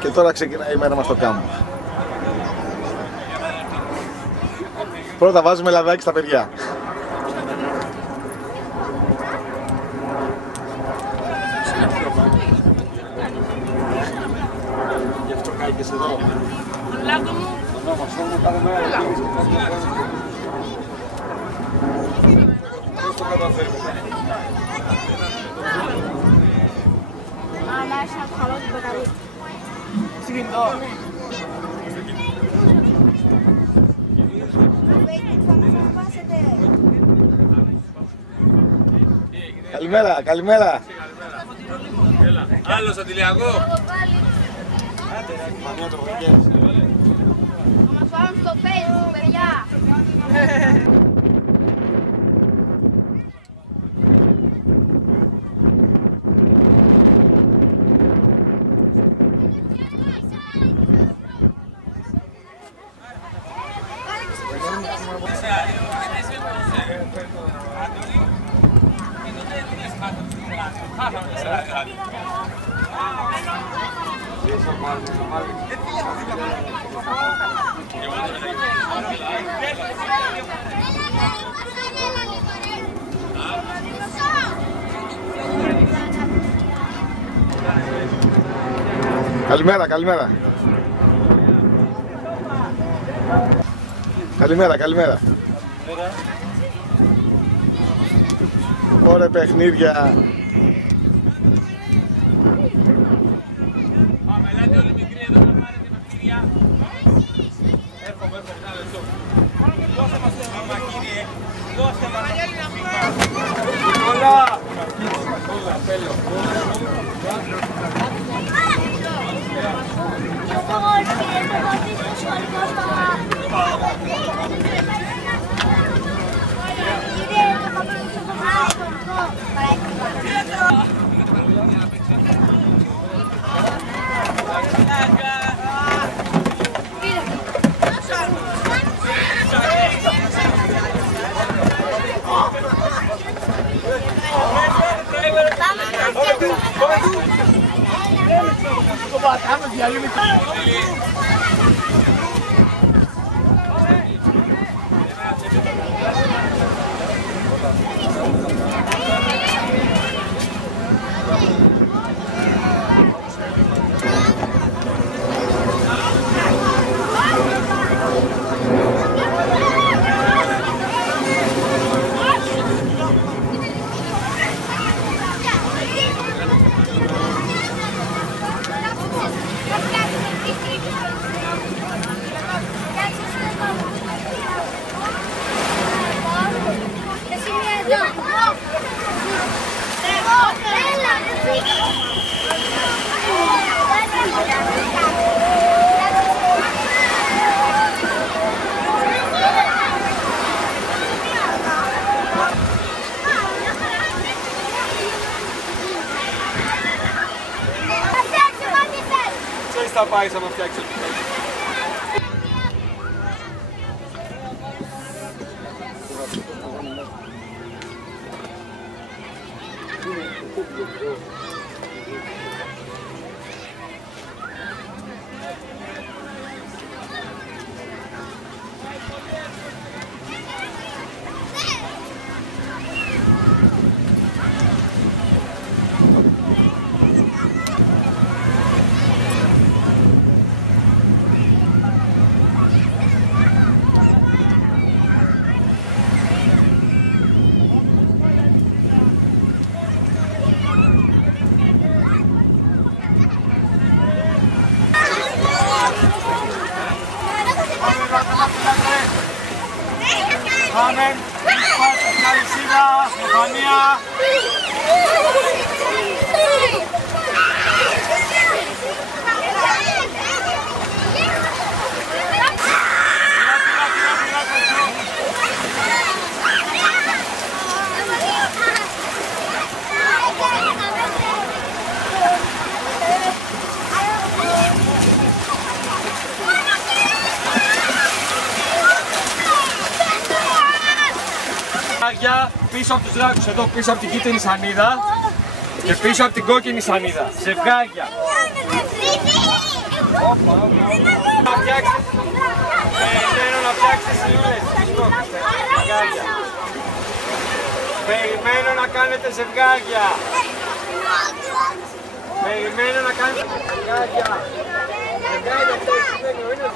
Και τώρα ξεκινάει η μέρα μας στο κάμπο. Πρώτα βάζουμε λαδάκι στα παιδιά. Γι' αυτό κάηκες εδώ. Λάδο μου. Καλημέρα, καλημέρα. Άλλος αντιλιακό. Μας φάμε στο Facebook, παιδιά. Καλημέρα, καλημέρα. Καλημέρα, καλημέρα. Ωραία παιχνίδια. Πάμε, ελάτε όλοι μικροί εδώ να πάρετε παιχνίδια. Έρχομαι, ένα λεπτό. Δώσε μας το μαμά, κύριε. Δώσε μας. Όλα. Όλα, θέλω. Ξέρεις θα πάει άμα φτιάξεις. Πάμε, πάτε στην αλυσίδα, Στεφανία. Πίσω από τους δράκους, εδώ πίσω από την κίτρινη σανίδα. Και πίσω από την κόκκινη σανίδα. Ζευγάρια. Να φτιάξεις. Θέλω να φτιάξεις σιλούλες. Ζευγάρια. Περιμένω να κάνετε ζευγάρια. Περιμένω να κάνετε ζευγάρια. Ζευγάρια, αυτό είναι σημαίνει, είναι.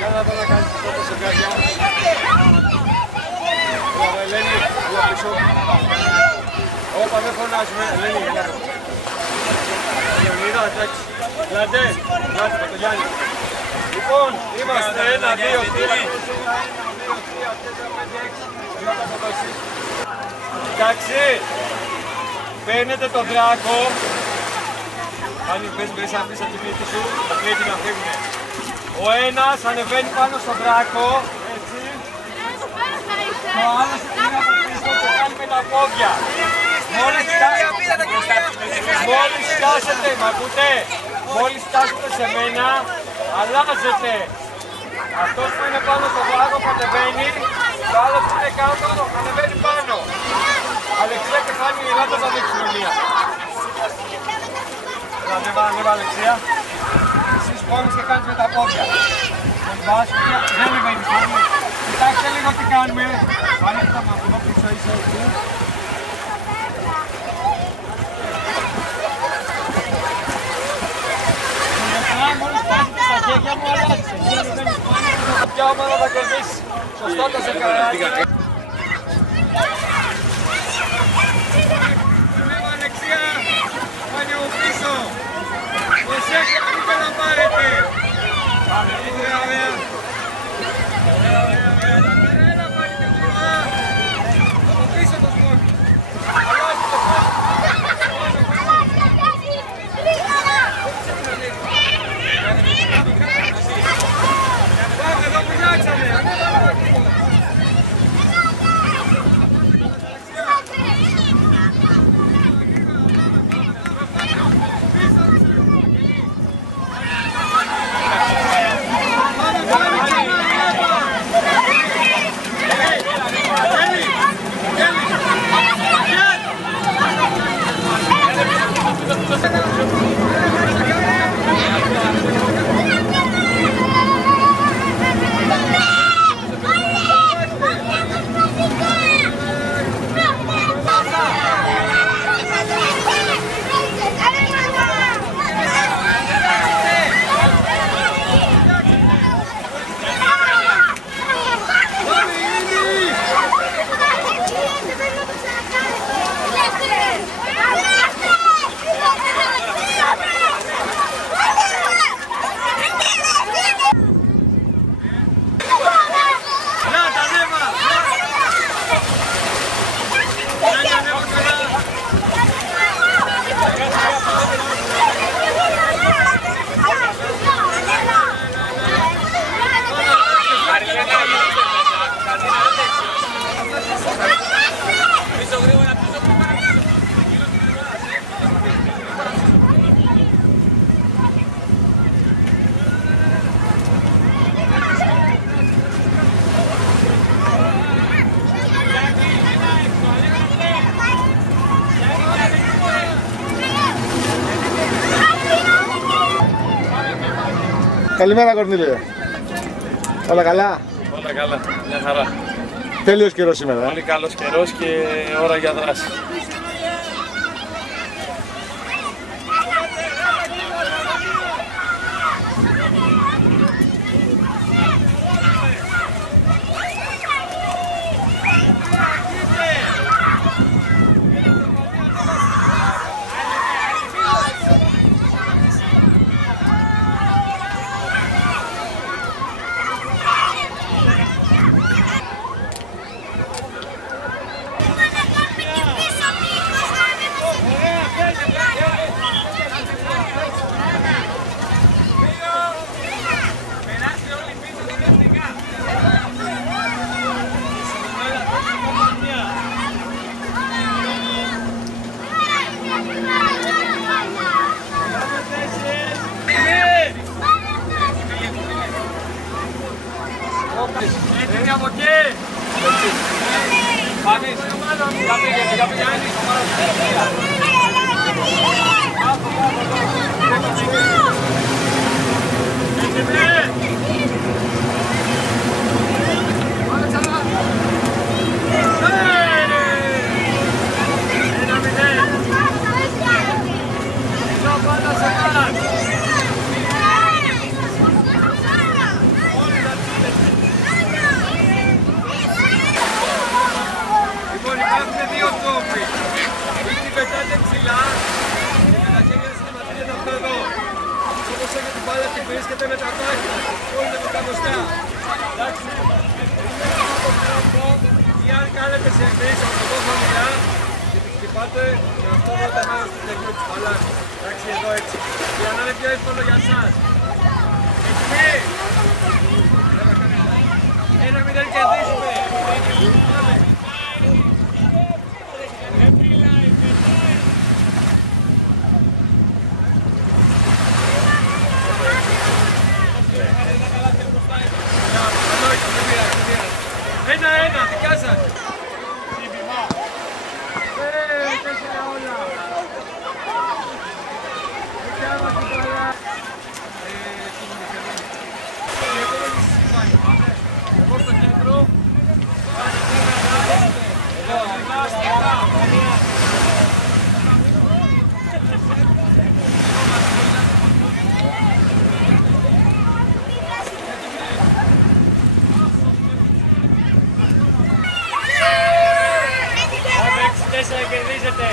Κάνε εδώ να κάνεις αυτό το ζευγάρια. Ωραία, Ελένη, έλα πίσω. Όπα, δεν φωνάζουμε. Ελένη, έλα. Λεωνίδα, εντάξει. Λαντέ, νάτι με το Γιάννη. Λοιπόν, είμαστε 1, 2, 3, 4, 5, 6. Εντάξει, παίρνετε τον δράκο. Αν μπες μέσα, αφήσα τη μύτη σου, το κλείτη να φύγουνε. Ο ένας ανεβαίνει πάνω στον δράκο, έτσι. Ο άλλος είναι από πίσω και κάνει με τα πόδια. Μόλις φτάσετε, μ' ακούτε, μόλις φτάσετε σε μένα, αλλάζετε. Αυτός που είναι πάνω στον δράκο κατεβαίνει, το άλλο που είναι κάτω ανεβαίνει πάνω. Αλεξία και Φάνη, ελάτε να δείξουμε μία. Ανέβα Αλεξία. Εσείς πόνεις και κάνεις με τα πόδια. Τον βάζουμε, δεν ανεβαίνεις Φάνη. Κοιτάξτε λίγο τι κάνουμε. Φάνη, θα μας δω πίσω είσαι εκεί. Μόλις φτάσετε στα χέρια μου, αλλάζεις. Εσύ ανεβαίνεις πάνω. Ποια ομάδα θα κερδίσει. Σωστό το ζευγαράκι. Αλεξία, πάνε από πίσω. Προσέχετε, μην να πάρετε. Ωραία, ωραία. Έλα, πάλι και μπροστά. Από πίσω το σπόκι. Αλλάζει το σπόκι. Πάμε εδώ που γιάξαμε. Καλημέρα Κορνήλιο. Όλα καλά. Όλα καλά, μια χαρά. Τέλειος καιρός σήμερα. Πολύ καλός καιρός και ώρα για δράση. Πίσω! βρίσκεται με τα μάτια. Όλοι με τα μπροστά. Εντάξει. Είναι το τρόπο ή αν κάνετε σε εμείς από εδώ χαμηλά και τους χτυπάτε και αυτό θα μάλλον στο τελείο της παλάς. Εντάξει, εδώ έτσι. Για να είναι πιο εύκολο για εσάς. Εκεί. 1-0 κερδίσουμε. Πάμε. Ένα, δικά σας. Τέσσερα όλα. Δικιά μας την παλά. Εγώ στο κέντρο. Εδώ, τέσσερα κερδίζετε.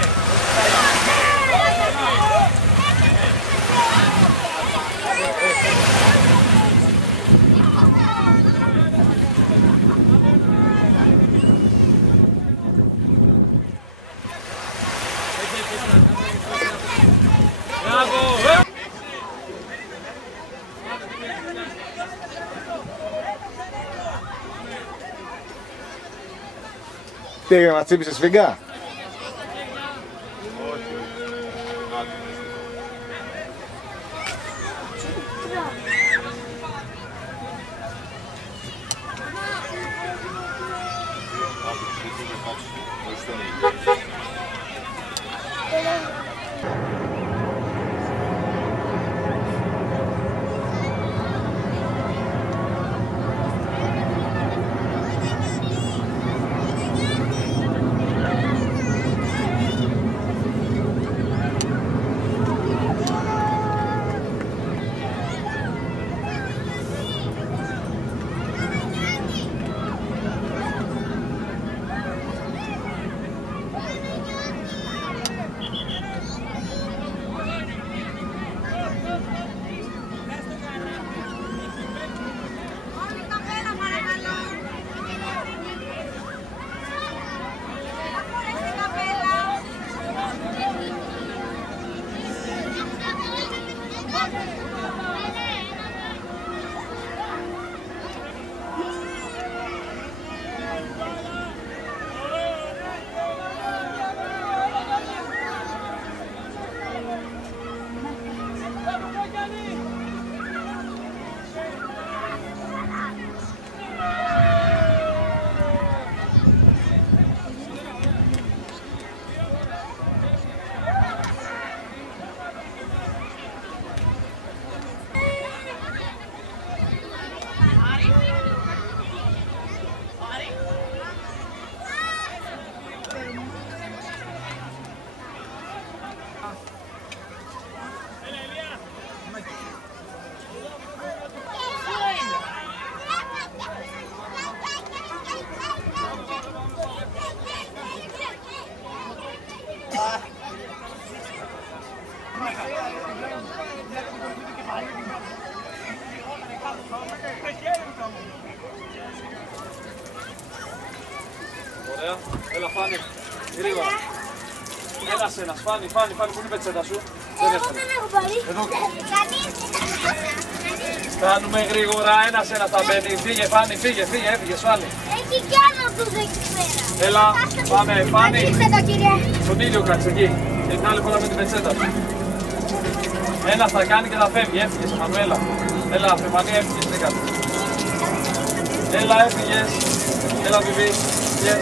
Μπράβο! Τι έγινε, μας τσίπησε σφίγγα? Ωραία, έλα Φάνη, γρήγορα. Ένας, Φάνη, που είναι η πετσέτα σου. Δεν έχω πάρει. Εδώ. Κάνουμε γρήγορα, ένας θα μπαίνει. Φύγε Φάνη, έφυγες Φάνη. Έχει κι άλλο αυτούς εκεί πέρα. Έλα, πάμε Φάνη. Καθίστε εδώ κύριε. Στον ήλιο κάτσε εκεί. Και την άλλη φορά με την πετσέτα σου. Ένας θα κάνει και θα φεύγει, έφυγες Εμμανουέλα. Έλα, Φεμανία, έφυγες, δεν κάτι. Έλα, έφυγες. Έλα, Βιβί. Yes.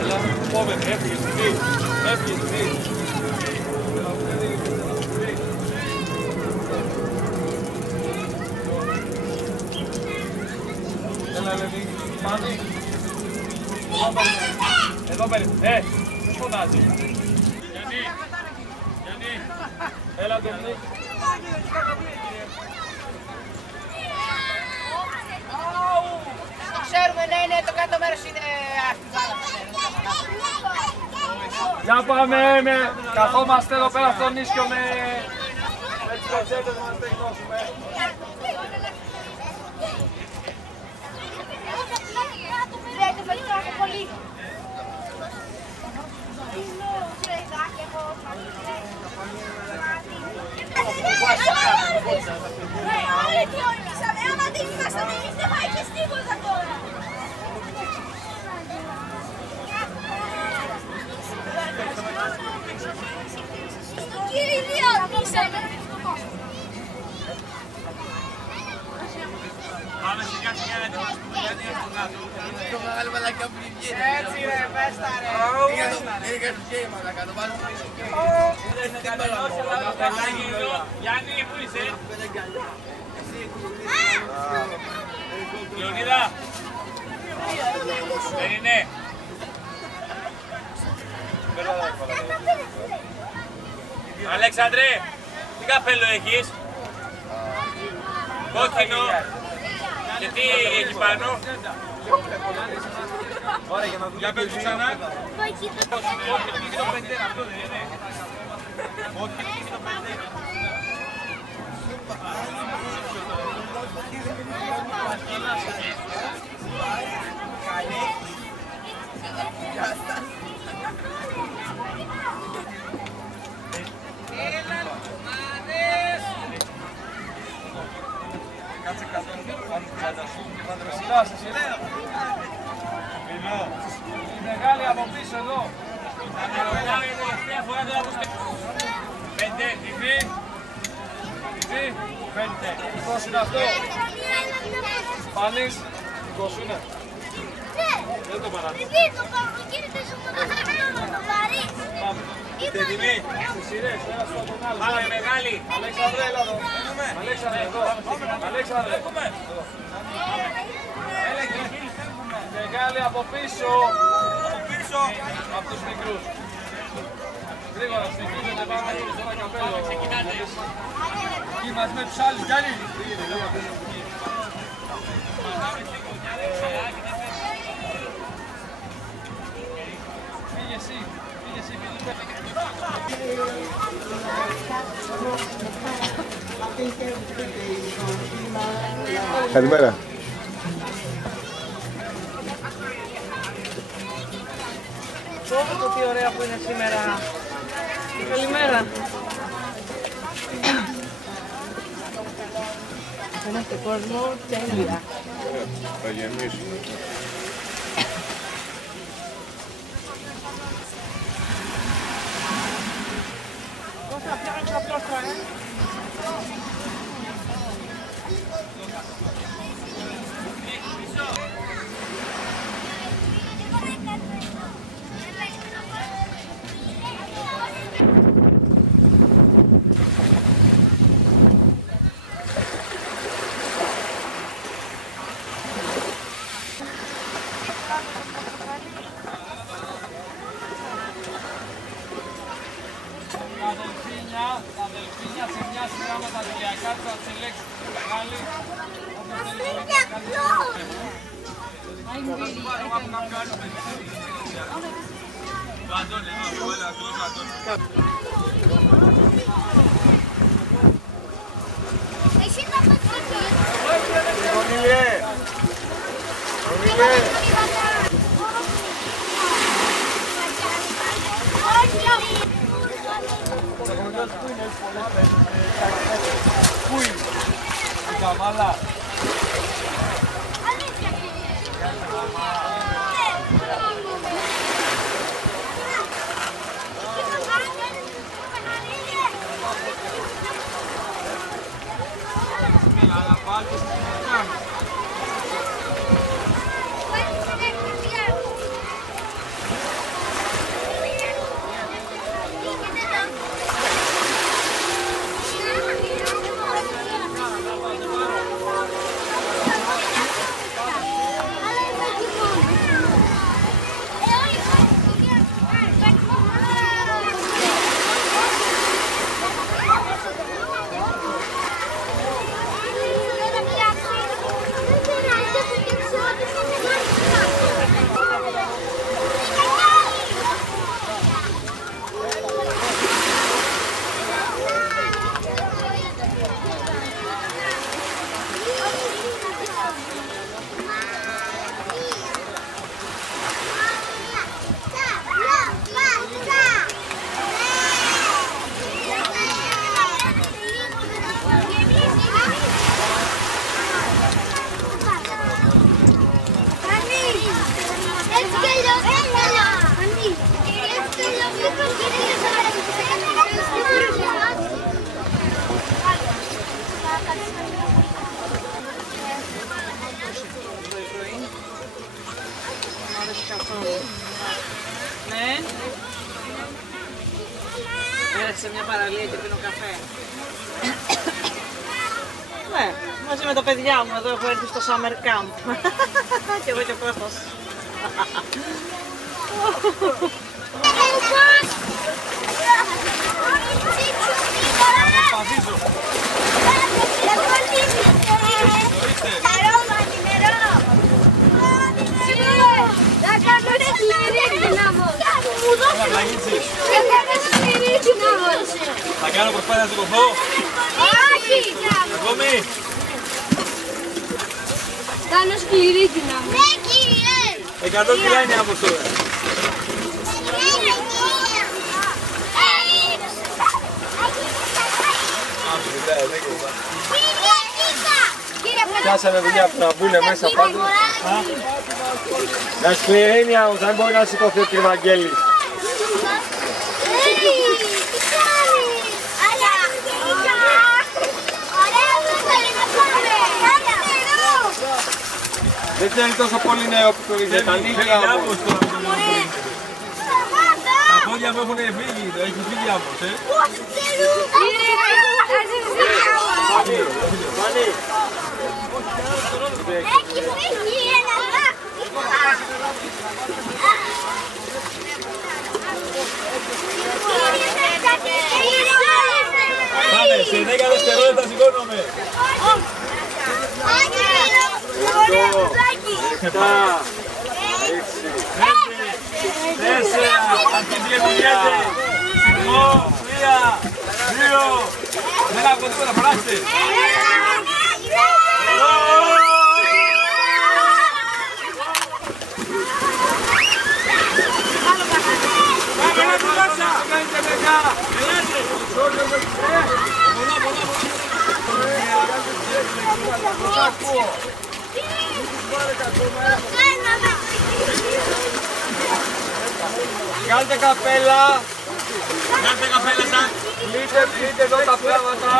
Έλα, επόμενη, έφυγες, Βιβί. Έλα, Λεβί, Φάνη. Εδώ περίπου, ποιος φωνάζει. Γιάννη, έλα, Ντομινίκ. Το ξέρουμε, ναι, το κάτω μέρος είναι άστι. Για πάμε, καθόμαστε εδώ πέρα στο νίσιο με τις κοτσέτες μας να τεχνώσουμε. Όλοι τι ορμήσαμε, άμα δεν ήμασταν εμείς δεν θα είχες τίποτα τώρα. Στο Κυρίλιο ορμήσαμε. Πάμε σιγά σιγά να ετοιμάσουμε γιατί έχουμε κάτω. Το μεγάλο μαλακιά που βγαίνει. Έτσι ρε, πες τα ρε. Είναι και το γκέι μαλακά, το βάλουμε πίσω. Γιάννη, πού είσαι? Λεωνίδα. Δεν είναι. Αλέξανδρε, τι καπέλο έχεις? Κόκκινο. Και τι εκεί πάνω? Για πες του ξανά. Όχι, το πεντέρα, αυτό δεν είναι. Όχι, το πεντέρα. Κάτσε κάτω, πάνω τσάντα σου, φαντροσιλάσεις, η μεγάλη από πίσω εδώ. Πέντε, τυφή, πέντε. Πώς είναι αυτό? Πάνεις, πώς είναι? Δεν το παράτησα. Πάμε. Είστε έτοιμοι? Στις σειρές, ένα στο τον άλλο. Πάμε μεγάλη. Αλέξανδρε, έλα εδώ. Αλέξανδρε, εδώ. Αλέξανδρε. Μεγάλη από πίσω. Από τους μικρούς. Γρήγορα, συνεχίζετε, πάμε στο ένα καπέλο. Εκεί μαζί με τους άλλους, Γιάννη. Φύγε εσύ, Καλημέρα. Πω τι ωραία που είναι σήμερα. Καλημέρα. Είμαστε κόσμο τέλεια. Θα γεμίσουμε. Κώστα, φτιάχνεις τα πλώστρα, Τα δελφίνια σε μια σειρά με τα διλιακά τους θα τις ελέγξουν. Μεγάλη. Εσύ θα πας εκεί. Ονίλιε. Πού είναι? Η Καμάλα. καθόλου. Ναι. Έρχεσαι σε μια παραλία και πίνω καφέ. Ναι, μαζί με τα παιδιά μου. Εδώ έχω έρθει στο Summer Camp. Και εγώ και ο Κώστας. Θα κάνω προσπάθεια να σηκωθώ. Όχι! Ακόμη. Κάνω σκληρή δυνάμωση. Ναι, κύριε! 100 κιλά είναι από τώρα. Πιάσαμε δουλειά που να μπουν μέσα πάντως. Να σκληρή όμως, δεν μπορεί να σηκωθεί ο κ. Βαγγέλης. Δεν θέλει τόσο πολύ νερό που το ρίχνει. Τα νύχια όμως. Τα πόδια μου έχουν φύγει, έχει φύγει άμμος, Έχει φύγει ένα δάκρυ. Πάμε, σε 10 δευτερόλεπτα σηκώνομαι. 7, 6, 5, 4, αρχίζει και πηγαίνετε. Σηκώ, 3, 2, δεν ακούω τίποτα, φοράστε. Πάμε να τουλάσα! Κάνετε μεκά! Ελάτε! Πολλά, πολλά! Κάντε καπέλα! Κάντε καπέλα σαν! Πλείτε εδώ τα πράγματα!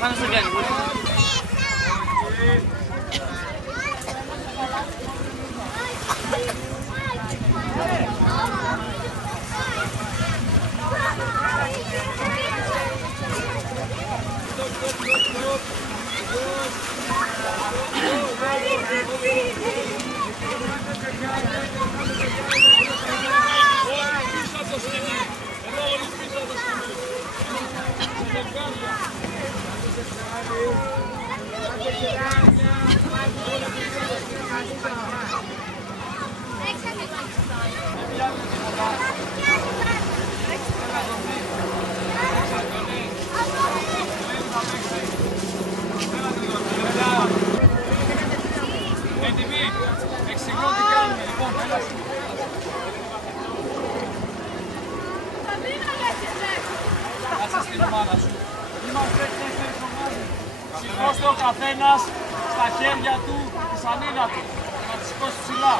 Πάμε στο γέλιο. Σηκώστε ο καθένας στα χέρια του τη σανίδα του. Να τη σηκώσει ψηλά.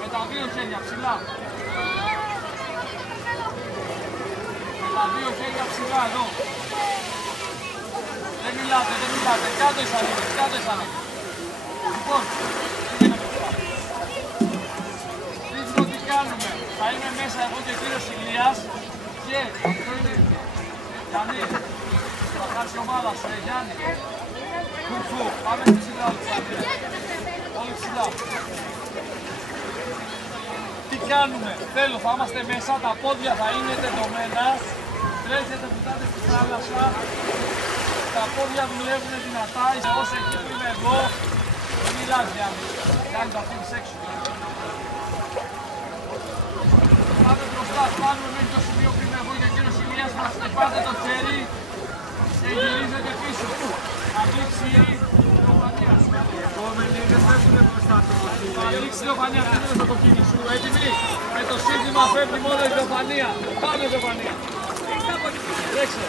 Με τα δύο χέρια ψηλά. δύο χέρια ψηλά εδώ. Δεν μιλάτε, δεν μιλάτε. Κάτω οι σαλίδες, κάτω οι σαλίδες. Λοιπόν, δείχνω τι κάνουμε. Θα είμαι μέσα εγώ και ο κύριος Ηλίας και αυτό είναι Γιάννη. Θα χάσει η ομάδα σου, Γιάννη. Κουφού, πάμε στη σειρά όλη ψηλά. Όλοι ψηλά. Τι κάνουμε, θέλω, θα είμαστε μέσα, τα πόδια θα είναι τεντωμένα. Τρέχετε, βουτάτε στη θάλασσα. Τα πόδια δουλεύουν δυνατά, όσο εκεί που είμαι εγώ. Δεν μιλάς, Γιάννη. Γιάννη, θα φύγεις έξω. Πάτε μπροστά, φτάνουμε μέχρι το σημείο που είμαι εγώ και ο κύριος Ηλίας μας. Χτυπάτε το χέρι και γυρίζετε πίσω. Ανοίξει η λιοφανία. Επόμενοι δεν φεύγουνε μπροστά το κοτσί. Θα ανοίξει η λιοφανία, χτύπησε το κοκκίνι σου. Έτοιμοι, με το σύνθημα φεύγει μόνο η λιοφανία. Πάμε λιοφανία. Ρέξε.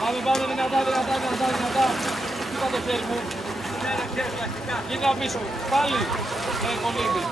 Πάμε δυνατά. Χτύπα το χέρι μου. Γίνα πίσω. Πάλι. Κολύμπι.